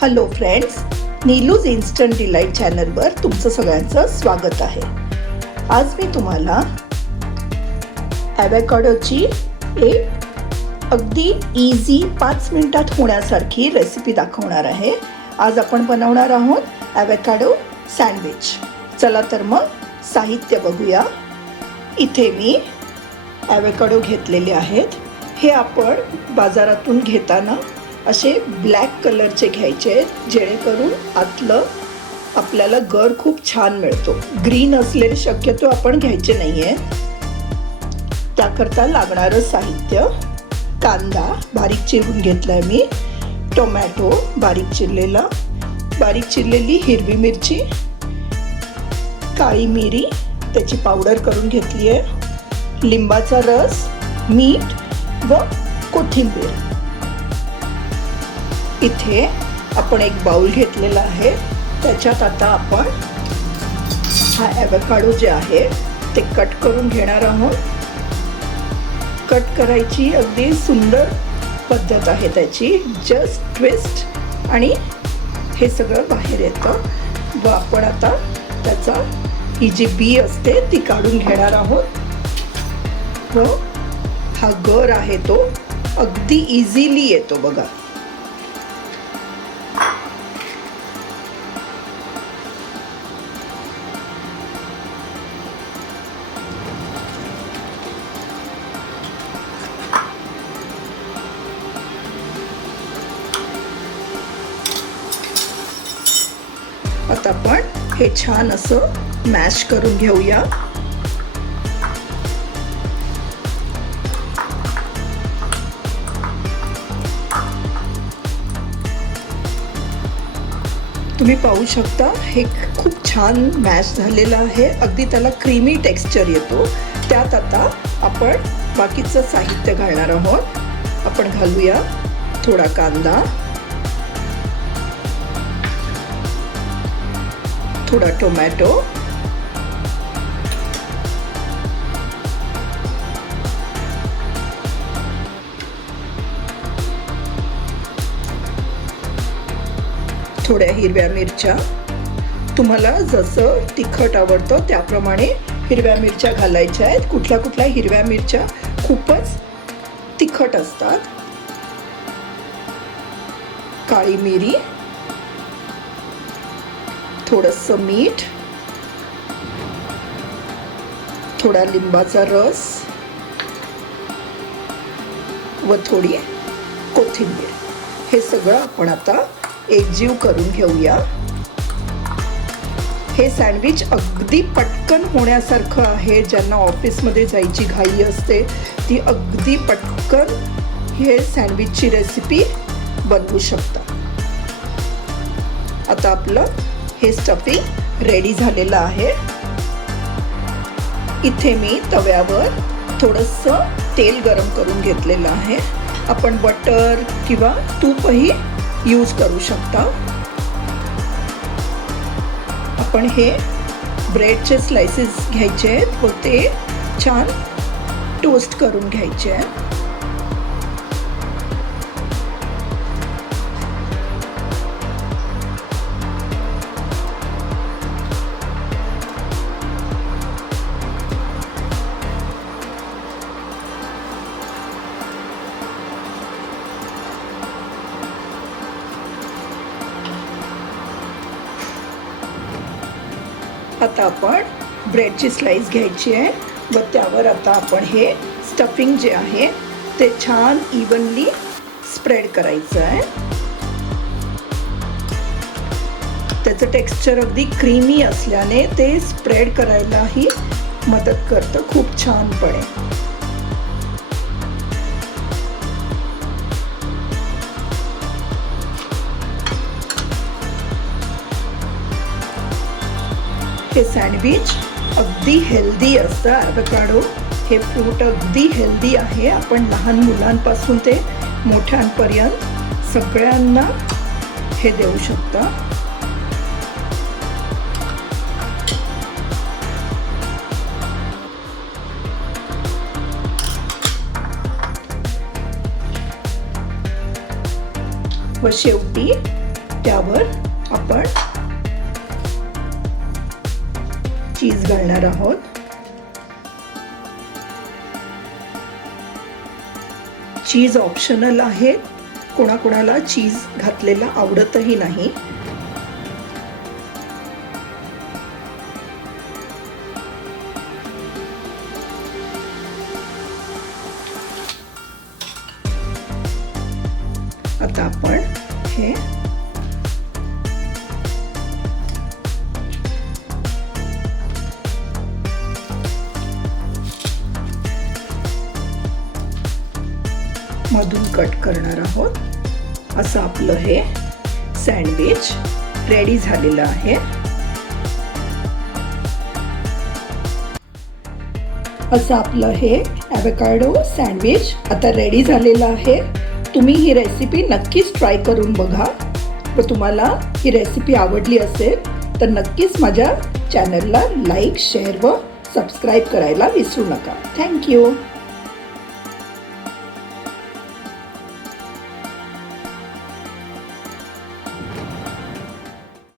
Hello friends Neelu's instant delight चॅनलवर तुमचं सगळ्यांचं स्वागत आहे. आज मी तुम्हाला ॲवॅकॉडोची एक अगदी इझी पाच मिनटात होण्यासारखी रेसिपी दाखवणार आहे. आज आपण बनवणार आहोत ॲवॅकॅडो सँडविच चला तर मग साहित्य बघूया. इथे मी ॲवॅकॅडो घेतलेले आहेत. हे आपण बाजारातून घेताना असे ब्लॅक कलरचे घ्यायचे आहेत जेणेकरून आतलं आपल्याला गर खूप छान मिळतो. ग्रीन असलेले शक्यतो आपण घ्यायचे नाही आहे त्याकरता लागणारं साहित्य कांदा बारीक चिरून घेतला आहे मी टोमॅटो बारीक चिरलेला बारीक चिरलेली हिरवी मिरची काळी मिरी त्याची पावडर करून घेतली आहे लिंबाचा रस मीठ व कोथिंबीर. इथे आपण एक बाउल घेतलेला आहे. त्याच्यात आता आपण हा ॲवकाडो जे आहे ते कट करून घेणार आहोत. कट करायची अगदी सुंदर पद्धत आहे त्याची. जस्ट ट्विस्ट आणि हे सगळं बाहेर येतं. व आपण आता त्याचा ही जी बी असते ती काढून घेणार आहोत. व हा गर आहे तो. अगदी इझिली येतो बघा. आता आपण हे छान असं मॅश करून घेऊया. तुम्ही पाहू शकता हे खूप छान मॅश झालेलं आहे. अगदी त्याला क्रीमी टेक्स्चर येतो. त्यात आता आपण बाकीचं साहित्य घालणार आहोत. आपण घालूया थोडा कांदा. थोडा टोमॅटो. थोड्या हिरव्या मिरच्या. तुम्हाला जसं तिखट आवडतं त्याप्रमाणे हिरव्या मिरच्या घालायच्या आहेत. कुठल्या कुठल्या हिरव्या मिरच्या खूपच तिखट असतात. काळी मिरी. थोडंसं मीठ थोडा लिंबाचा रस व थोडी कोथिंबीर. हे सगळं आपण आता एकजीव करून घेऊया. हे सँडविच अगदी पटकन होण्यासारखं आहे ज्यांना ऑफिसमध्ये जायची घाई असते. ती अगदी पटकन हे सँडविचची रेसिपी बनवू शकता. आता आपलं हे स्टफिंग रेडी झालेलं आहे. इथे मी तव्यावर थोडंसं तेल गरम करून घेतलेलं आहे. आपण बटर किंवा तूपही यूज करू शकता. आपण हे ब्रेडचे स्लायसेस घ्यायचे आहेत व ते छान टोस्ट करून घ्यायचे आहेत. आता आपण. ब्रेडची स्लाईस घ्यायची आहे. व त्यावर आता आपण हे स्टफिंग जे आहे ते छान इवनली स्प्रेड करायचं आहे. त्याचं टेक्स्चर अगदी क्रीमी असल्याने ते स्प्रेड करायलाही मदत करतं खूप छानपणे. हे सँडविच अगदी हेल्दी असतं. ॲवकाडो हे फ्रूट अगदी हेल्दी आहे. आपण लहान मुलांपासून ते मोठ्यांपर्यंत सगळ्यांना हे देऊ शकता. व शेवटी त्यावर आपण चीज घालणार आहोत. चीज ऑप्शनल आहे. कोणाकोणाला चीज घातलेला आवडतही नाही. आता आपण हे मधून कट करणार आहोत. असं आपलं हे सँडविच रेडी झालेलं आहे. असं आपलं हे ॲवोकाडो सँडविच आता रेडी झालेलं आहे. तुम्ही ही रेसिपी नक्कीच ट्राय करून बघा. व तुम्हाला ही रेसिपी आवडली असेल तर नक्कीच माझ्या चॅनलला लाईक शेअर व सबस्क्राईब करायला विसरू नका. थँक्यू